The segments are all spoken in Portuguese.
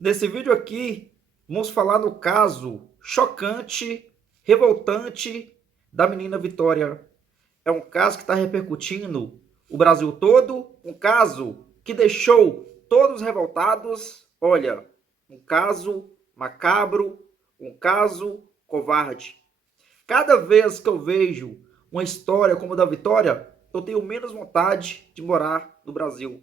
Nesse vídeo aqui, vamos falar no caso chocante, revoltante da menina Vitória. É um caso que está repercutindo o Brasil todo, um caso que deixou todos revoltados. Olha, um caso macabro, um caso covarde. Cada vez que eu vejo uma história como a da Vitória, eu tenho menos vontade de morar no Brasil.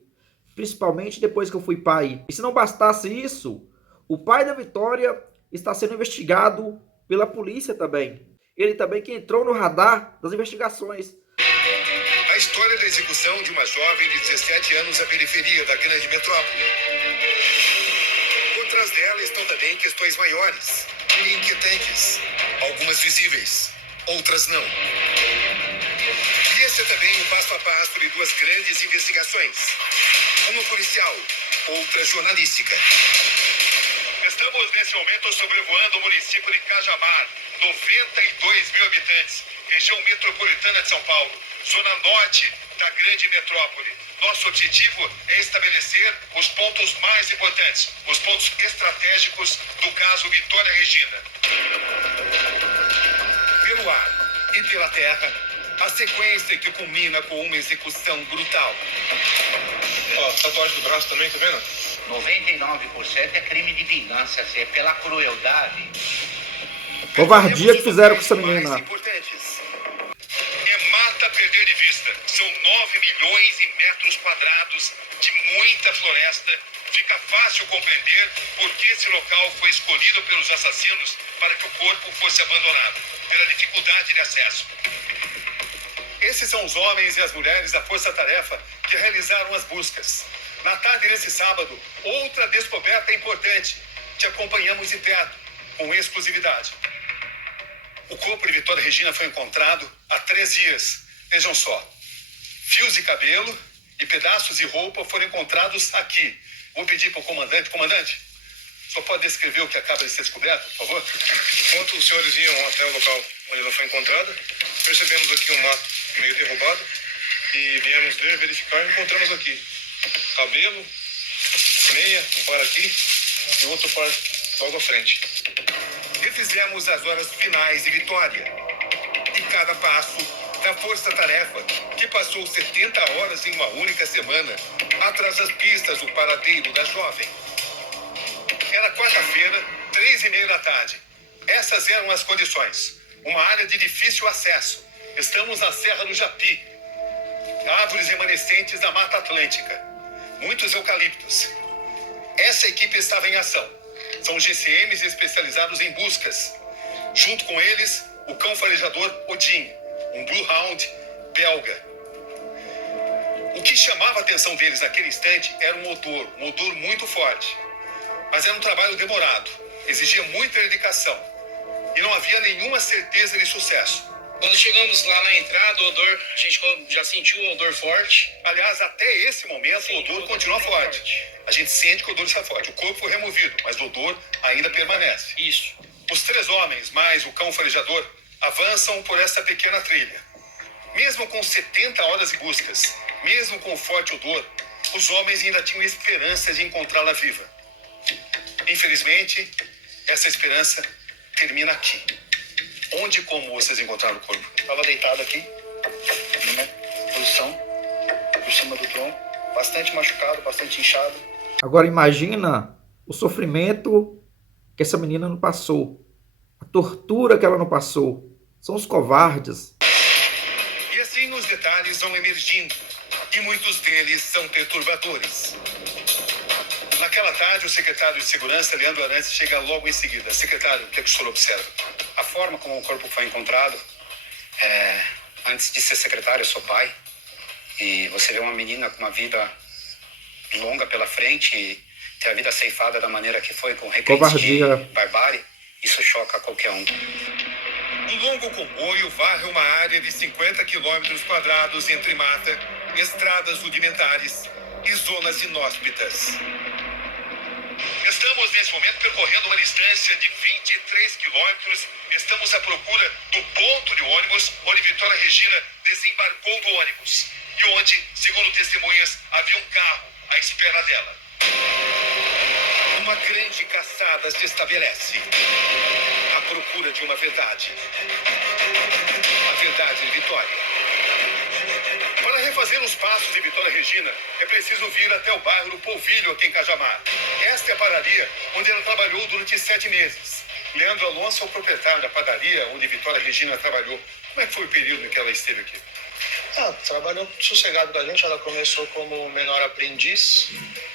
Principalmente depois que eu fui pai. E se não bastasse isso, o pai da Vitória está sendo investigado pela polícia também. Ele também que entrou no radar das investigações. A história da execução de uma jovem de 17 anos na periferia da grande metrópole. Por trás dela estão também questões maiores e inquietantes. Algumas visíveis, outras não. E esse é também o passo a passo de duas grandes investigações. Uma policial, outra jornalística. Estamos nesse momento sobrevoando o município de Cajamar, 92 mil habitantes, região metropolitana de São Paulo, zona norte da grande metrópole. Nosso objetivo é estabelecer os pontos mais importantes, os pontos estratégicos do caso Vitória Regina. Pelo ar e pela terra, a sequência que culmina com uma execução brutal. Ó, tatuagem do braço também, tá vendo? 99% é crime de vingança, é pela crueldade. Covardia que fizeram com essa menina. É mata perder de vista. São 9 milhões e metros quadrados de muita floresta. Fica fácil compreender por que esse local foi escolhido pelos assassinos para que o corpo fosse abandonado, pela dificuldade de acesso. Esses são os homens e as mulheres da Força Tarefa que realizaram as buscas. Na tarde desse sábado, outra descoberta importante. Te acompanhamos de perto, com exclusividade. O corpo de Vitória Regina foi encontrado há 3 dias. Vejam só. Fios de cabelo e pedaços de roupa foram encontrados aqui. Vou pedir para o comandante. Comandante, só pode descrever o que acaba de ser descoberto, por favor? Enquanto os senhores iam até o local onde ela foi encontrada, percebemos aqui um mato meio derrubado e viemos ver, verificar e encontramos aqui cabelo, meia, um par aqui e outro par logo à frente. Refizemos as horas finais de Vitória e cada passo da força-tarefa que passou 70 horas em uma única semana atrás das pistas do paradeiro da jovem. Era quarta-feira, 3h30 da tarde. Essas eram as condições. Uma área de difícil acesso. Estamos na Serra do Japi. Árvores remanescentes da Mata Atlântica. Muitos eucaliptos. Essa equipe estava em ação. São GCMs especializados em buscas. Junto com eles, o cão farejador Odin, um Bluehound belga. O que chamava a atenção deles naquele instante era um odor muito forte. Mas era um trabalho demorado, exigia muita dedicação. E não havia nenhuma certeza de sucesso. Quando chegamos lá na entrada, o odor, a gente já sentiu o odor forte. Aliás, até esse momento, sim, o odor continua forte. A gente sente que o odor está forte. O corpo foi removido, mas o odor ainda permanece. Isso. Os 3 homens, mais o cão farejador, avançam por essa pequena trilha. Mesmo com 70 horas de buscas, mesmo com o forte odor, os homens ainda tinham esperança de encontrá-la viva. Infelizmente, essa esperança termina aqui. Onde e como vocês encontraram o corpo? Estava deitado aqui, numa posição, por cima do tronco, bastante machucado, bastante inchado. Agora imagina o sofrimento que essa menina não passou, a tortura que ela não passou. São os covardes. E assim os detalhes vão emergindo, e muitos deles são perturbadores. Naquela tarde, o secretário de Segurança, Leandro Arantes, chega logo em seguida. Secretário, o que o senhor observa? A forma como o corpo foi encontrado, antes de ser secretário, eu sou pai, e você vê uma menina com uma vida longa pela frente e ter a vida ceifada da maneira que foi, com requintes de barbárie, isso choca qualquer um. Um longo comboio varre uma área de 50 quilômetros quadrados entre mata, estradas rudimentares e zonas inóspitas. Estamos, nesse momento, percorrendo uma distância de 23 quilômetros. Estamos à procura do ponto de ônibus onde Vitória Regina desembarcou do ônibus. E onde, segundo testemunhas, havia um carro à espera dela. Uma grande caçada se estabelece à procura de uma verdade. A verdade em Vitória. Para refazer os passos de Vitória Regina, é preciso vir até o bairro do Polvilho, aqui em Cajamar. Esta é a padaria onde ela trabalhou durante 7 meses. Leandro Alonso é o proprietário da padaria onde Vitória Regina trabalhou. Como é que foi o período em que ela esteve aqui? Trabalhou sossegado com a gente. Ela começou como menor aprendiz,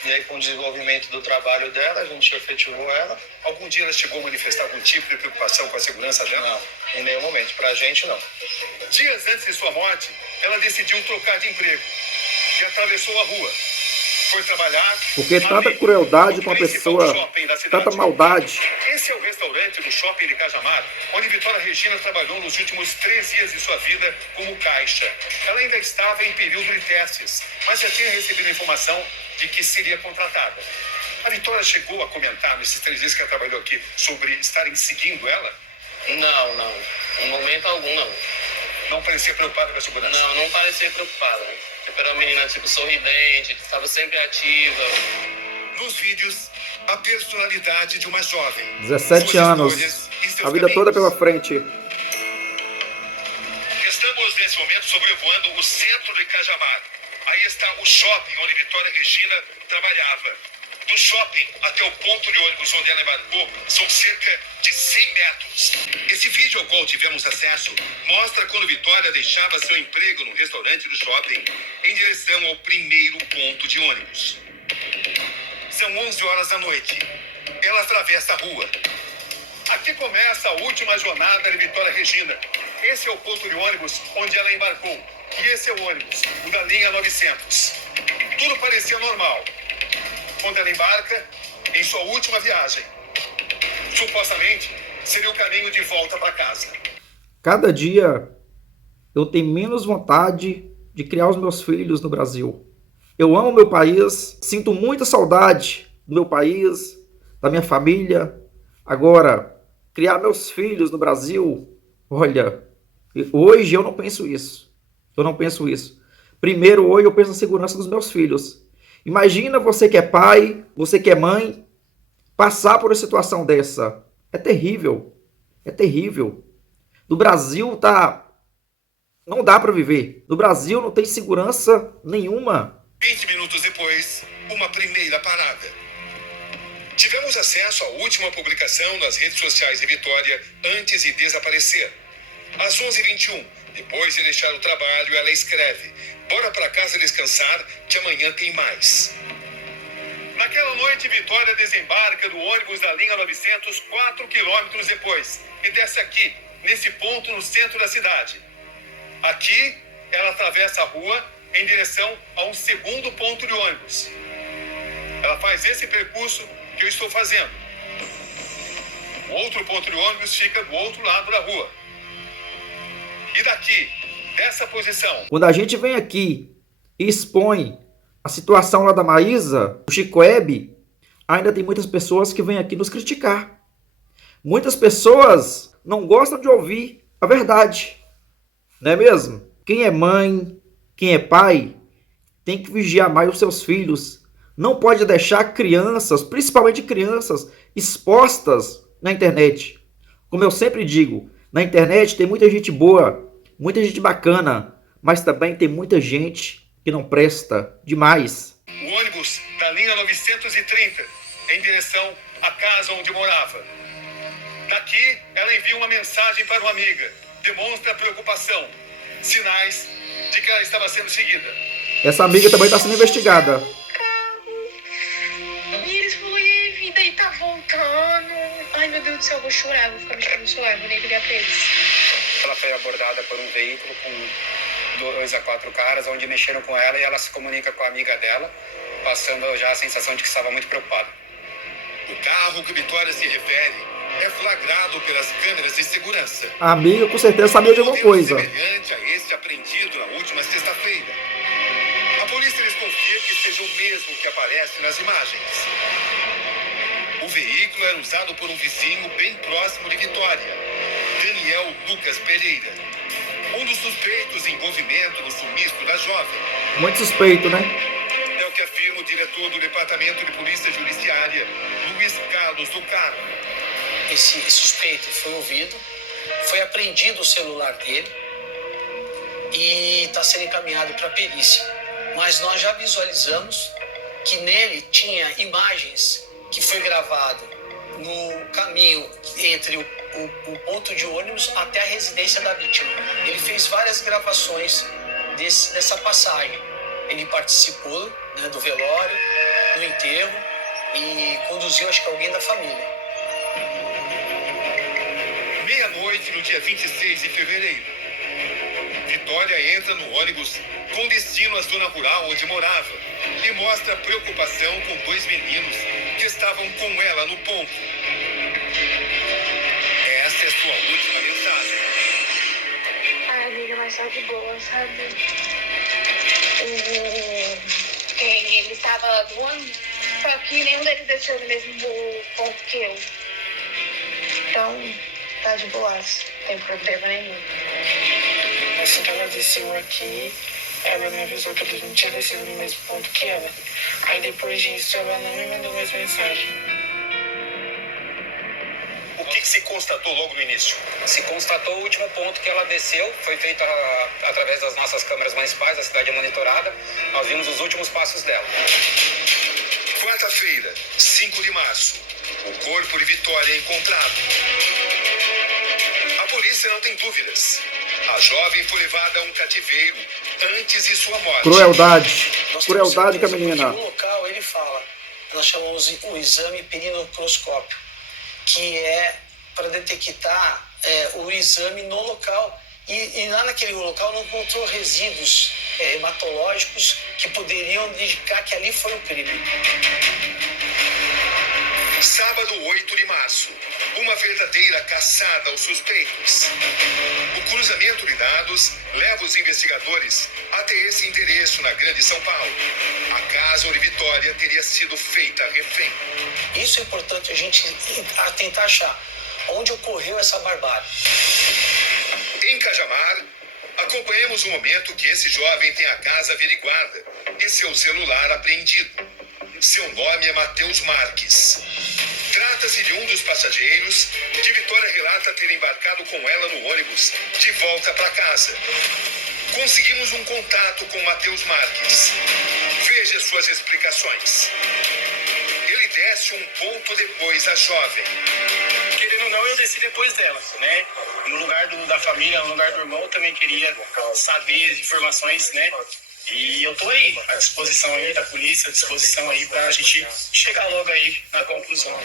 e aí com o desenvolvimento do trabalho dela, a gente efetivou ela. Algum dia ela chegou a manifestar algum tipo de preocupação com a segurança dela? Não, em nenhum momento. Pra gente, não. Dias antes de sua morte, ela decidiu trocar de emprego e atravessou a rua. Foi trabalhar... Porque tanta crueldade com a pessoa, tanta maldade. Esse é o restaurante do shopping de Cajamar, onde Vitória Regina trabalhou nos últimos 3 dias de sua vida como caixa. Ela ainda estava em período de testes, mas já tinha recebido a informação de que seria contratada. A Vitória chegou a comentar nesses 3 dias que ela trabalhou aqui sobre estarem seguindo ela? Não. Em momento algum, não. Não parecia preocupada com a segurança? Não parecia preocupada. Tipo, era uma menina, sorridente, que estava sempre ativa. Nos vídeos, a personalidade de uma jovem. 17 anos. A vida toda pela frente. Estamos, nesse momento, sobrevoando o centro de Cajamar. Aí está o shopping onde Vitória Regina trabalhava. Do shopping até o ponto de ônibus onde ela embarcou são cerca de 100 metros. Esse vídeo ao qual tivemos acesso mostra quando Vitória deixava seu emprego no restaurante do shopping em direção ao primeiro ponto de ônibus. São 11 horas da noite. Ela atravessa a rua. Aqui começa a última jornada de Vitória Regina. Esse é o ponto de ônibus onde ela embarcou. E esse é o ônibus, o da linha 900. Tudo parecia normal. Quando ela embarca em sua última viagem. Supostamente, seria o caminho de volta para casa. Cada dia eu tenho menos vontade de criar os meus filhos no Brasil. Eu amo meu país, sinto muita saudade do meu país, da minha família. Agora, criar meus filhos no Brasil, olha, hoje eu não penso isso. Primeiro, hoje eu penso na segurança dos meus filhos. Imagina você que é pai, você que é mãe, passar por uma situação dessa. É terrível. No Brasil não dá para viver. No Brasil não tem segurança nenhuma. 20 minutos depois, uma primeira parada. Tivemos acesso à última publicação nas redes sociais de Vitória antes de desaparecer. Às 11h21, depois de deixar o trabalho, ela escreve: "Bora para casa descansar, que amanhã tem mais." Naquela noite, Vitória desembarca do ônibus da linha 900 4 quilômetros depois e desce aqui, nesse ponto no centro da cidade. Aqui, ela atravessa a rua em direção a um segundo ponto de ônibus. Ela faz esse percurso que eu estou fazendo. O outro ponto de ônibus fica do outro lado da rua. E daqui, dessa posição... Quando a gente vem aqui e expõe a situação lá da Maísa, o Chico Web, ainda tem muitas pessoas que vêm aqui nos criticar. Muitas pessoas não gostam de ouvir a verdade. Não é mesmo? Quem é mãe, quem é pai, tem que vigiar mais os seus filhos. Não pode deixar crianças, principalmente crianças, expostas na internet. Como eu sempre digo, na internet tem muita gente boa, muita gente bacana, mas também tem muita gente que não presta demais. O ônibus da linha 930 em direção à casa onde morava. Daqui, ela envia uma mensagem para uma amiga. Demonstra preocupação. Sinais de que ela estava sendo seguida. Essa amiga também está sendo investigada. E eles falaram, e a vida aí tá voltando. Ai, meu Deus do céu, eu vou chorar, vou ficar mexendo no celular, vou nem ligar pra eles. Ela foi abordada por um veículo com 2 a 4 caras, onde mexeram com ela e ela se comunica com a amiga dela, passando já a sensação de que estava muito preocupada. O carro que Vitória se refere é flagrado pelas câmeras de segurança. A amiga com certeza sabia de alguma coisa. Semelhante a esse apreendido na última sexta-feira. A polícia desconfia que seja o mesmo que aparece nas imagens. O veículo era usado por um vizinho bem próximo de Vitória, Daniel Lucas Pereira, um dos suspeitos em envolvimento no sumiço da jovem. Muito suspeito, né? É o que afirma o diretor diretor do Departamento de Polícia Judiciária, Luiz Carlos do Carmo. Esse suspeito foi ouvido, foi apreendido o celular dele e está sendo encaminhado para a perícia. Mas nós já visualizamos que nele tinha imagens que foi gravado no caminho entre o ponto de ônibus até a residência da vítima. Ele fez várias gravações dessa passagem. Ele participou, né, do velório, do enterro e conduziu, acho que alguém da família. Meia-noite, no dia 26 de fevereiro, Vitória entra no ônibus com destino à zona rural onde morava e mostra preocupação com 2 meninos que estavam com ela no ponto. Essa é sua última mensagem. Ai, amiga, mas só de boa, sabe? Ele estava no ônibus, só que nenhum deles desceu no mesmo ponto que eu. Então, tá de boa, não tem problema nenhum. Assim que ela desceu aqui, ela me avisou que ele não tinha descido no mesmo ponto que ela. Aí depois disso, ela não me mandou mais mensagem. O que se constatou logo no início? Se constatou o último ponto que ela desceu, foi feito através das nossas câmeras municipais, a cidade é monitorada, nós vimos os últimos passos dela. Quarta-feira, 5 de março, o corpo de Vitória é encontrado. A polícia não tem dúvidas. A jovem foi levada a um cativeiro antes de sua morte. Crueldade com a menina. No local ele fala, nós chamamos o exame perinocroscópio, que é para detectar o exame no local. E lá naquele local não encontrou resíduos hematológicos que poderiam indicar que ali foi o crime. Sábado, 8 de março, uma verdadeira caçada aos suspeitos. O cruzamento de dados leva os investigadores até esse endereço na Grande São Paulo. A casa onde Vitória teria sido feita refém. Isso é importante a gente tentar achar onde ocorreu essa barbárie. Em Cajamar, acompanhamos o momento que esse jovem tem a casa averiguada e seu celular apreendido. Seu nome é Matheus Marques. Trata-se de um dos passageiros que Vitória relata ter embarcado com ela no ônibus de volta para casa. Conseguimos um contato com Matheus Marques. Veja suas explicações. Ele desce um ponto depois da jovem. Querendo ou não, eu desci depois dela, né? No lugar da família, no lugar do irmão, eu também queria saber as informações, né? E eu tô aí, à disposição aí da polícia, à disposição aí pra gente chegar logo aí na conclusão.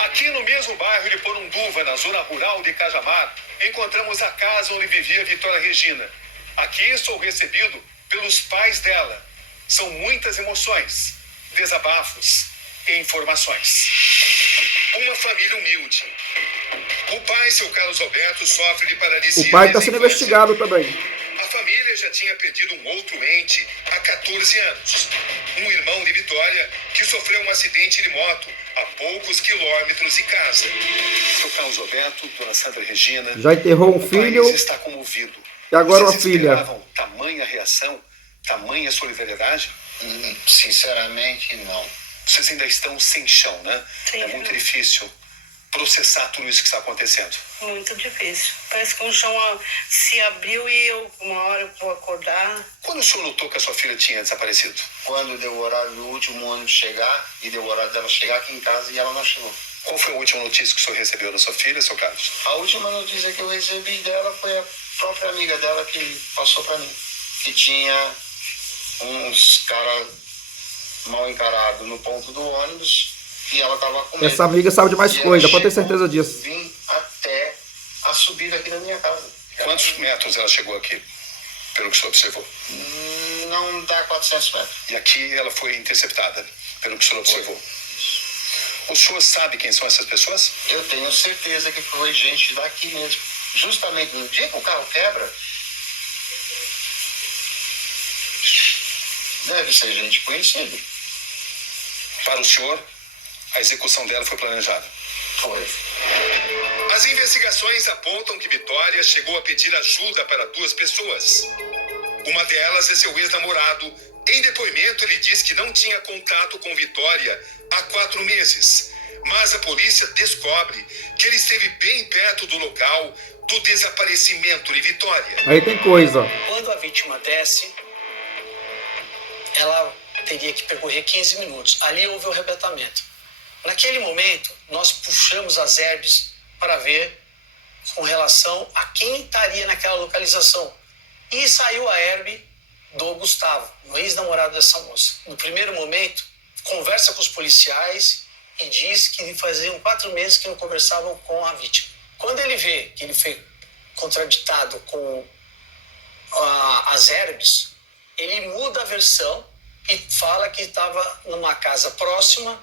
Aqui no mesmo bairro de Porunduva, na zona rural de Cajamar, encontramos a casa onde vivia Vitória Regina. Aqui sou recebido pelos pais dela. São muitas emoções, desabafos e informações. Uma família humilde. O pai, seu Carlos Alberto, sofre de paralisia. O pai está sendo investigado também. A família já tinha perdido um outro ente há 14 anos. Um irmão de Vitória que sofreu um acidente de moto a poucos quilômetros de casa. Seu Carlos Alberto, dona Sandra Regina. Já enterrou um filho. O país está comovido. E agora uma Vocês filha. esperavam tamanha reação, tamanha solidariedade? Sinceramente, não. Vocês ainda estão sem chão, né? Sim. É muito difícil processar tudo isso que está acontecendo. Muito difícil. Parece que o chão se abriu e uma hora eu vou acordar. Quando o senhor notou que a sua filha tinha desaparecido? Quando deu o horário do último ônibus chegar, e deu o horário dela chegar aqui em casa e ela não chegou. Qual foi a última notícia que o senhor recebeu da sua filha, seu Carlos? A última notícia que eu recebi dela foi a própria amiga dela que passou para mim. Que tinha uns caras mal encarados no ponto do ônibus e ela tava com medo. Essa amiga sabe de mais coisa, pode ter certeza disso. Vim até a subida aqui da minha casa. Quantos metros ela chegou aqui, pelo que o senhor observou? Não dá 400 metros. E aqui ela foi interceptada, pelo que o senhor observou. O senhor sabe quem são essas pessoas? Eu tenho certeza que foi gente daqui mesmo. Justamente no dia que o carro quebra, deve ser gente conhecida. Para o senhor, a execução dela foi planejada? Foi. As investigações apontam que Vitória chegou a pedir ajuda para 2 pessoas. Uma delas é seu ex-namorado, Em depoimento, ele diz que não tinha contato com Vitória há 4 meses, mas a polícia descobre que ele esteve bem perto do local do desaparecimento de Vitória. Aí tem coisa. Quando a vítima desce, ela teria que percorrer 15 minutos. Ali houve o arrebatamento. Naquele momento, nós puxamos as herbes para ver com relação a quem estaria naquela localização. E saiu a herbe do Gustavo, o ex-namorado dessa moça. No primeiro momento, conversa com os policiais e diz que faziam 4 meses que não conversavam com a vítima. Quando ele vê que ele foi contraditado com as herbes, ele muda a versão e fala que estava numa casa próxima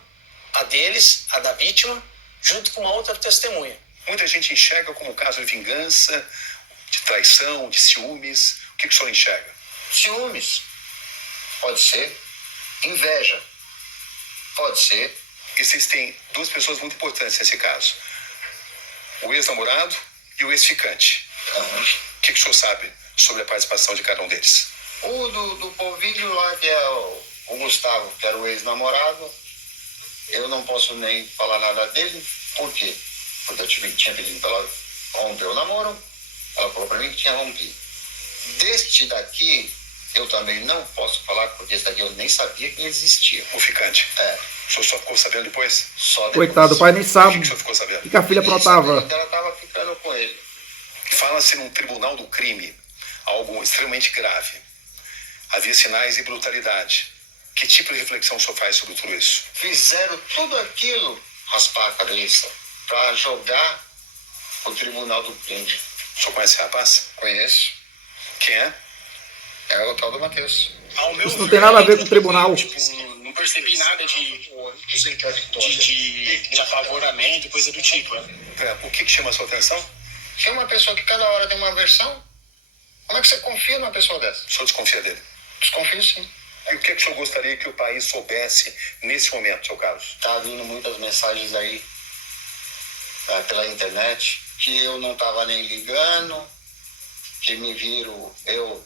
a deles, a da vítima, junto com uma outra testemunha. Muita gente enxerga como caso de vingança, de traição, de ciúmes. O que o senhor enxerga? Ciúmes. Pode ser. Inveja. Pode ser. Existem 2 pessoas muito importantes nesse caso. O ex-namorado e o ex-ficante. O que o senhor sabe sobre a participação de cada um deles? O do Polvilho lá, que é o Gustavo, que era o ex-namorado, eu não posso nem falar nada dele. Por quê? Porque eu tinha pedido para ela romper o namoro, ela falou para mim que tinha rompido. Deste daqui, eu também não posso falar, porque esse daqui eu nem sabia que ele existia. O ficante? É. O senhor só ficou sabendo depois? Só depois. Coitado, o pai nem O sabe que o senhor ficou sabendo? o que a filha aprontava. Ela estava ficando com ele. Fala-se num tribunal do crime, algo extremamente grave. Havia sinais de brutalidade. Que tipo de reflexão o senhor faz sobre tudo isso? Fizeram tudo aquilo, raspar a cabeça, para jogar o tribunal do crime. O senhor conhece esse rapaz? Conheço. Quem é? É o tal do Matheus. Isso não tem nada a ver com o tribunal. Não percebi nada de apavoramento, coisa do tipo. O que chama a sua atenção? Se é uma pessoa que cada hora tem uma versão, como é que você confia numa pessoa dessa? O senhor desconfia dele? Desconfio sim. E o que o senhor gostaria que o país soubesse nesse momento, seu Carlos? Tá vindo muitas mensagens aí pela internet que eu não tava nem ligando, que me viram eu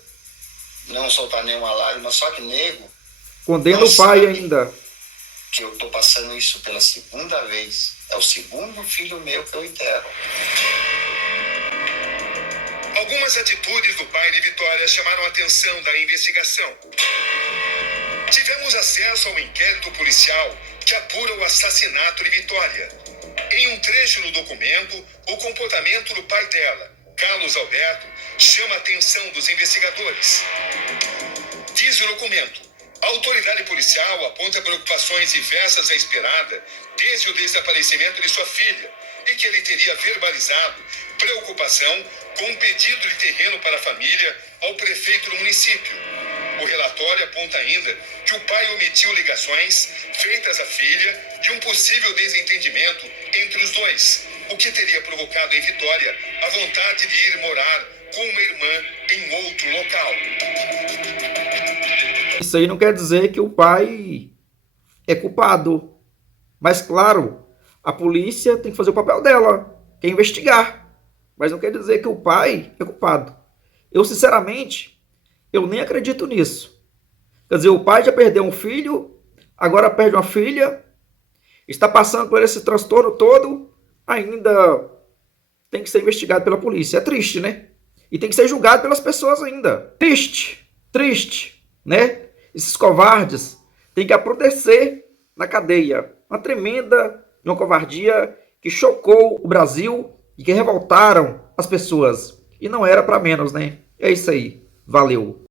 não soltar nenhuma lágrima, só que nego Condena o pai ainda. que eu tô passando isso pela 2ª vez. É o 2º filho meu que eu enterro. Algumas atitudes do pai de Vitória chamaram a atenção da investigação. Tivemos acesso ao inquérito policial que apura o assassinato de Vitória. Em um trecho no documento, o comportamento do pai dela, Carlos Alberto, chama a atenção dos investigadores. Diz o documento: a autoridade policial aponta preocupações diversas à esperada desde o desaparecimento de sua filha e que ele teria verbalizado preocupação com um pedido de terreno para a família ao prefeito do município. O relatório aponta ainda que o pai omitiu ligações feitas à filha de um possível desentendimento entre os dois, o que teria provocado em Vitória a vontade de ir morar com uma irmã em outro local. Isso aí não quer dizer que o pai é culpado. Mas, claro, a polícia tem que fazer o papel dela, que é investigar. Mas não quer dizer que o pai é culpado. Eu, sinceramente, eu nem acredito nisso. Quer dizer, o pai já perdeu um filho, agora perde uma filha, está passando por esse transtorno todo, ainda tem que ser investigado pela polícia. É triste, né? E tem que ser julgado pelas pessoas ainda. Triste, né? Esses covardes têm que apodrecer na cadeia. Uma tremenda, uma covardia que chocou o Brasil e que revoltaram as pessoas. E não era para menos, né? É isso aí. Valeu.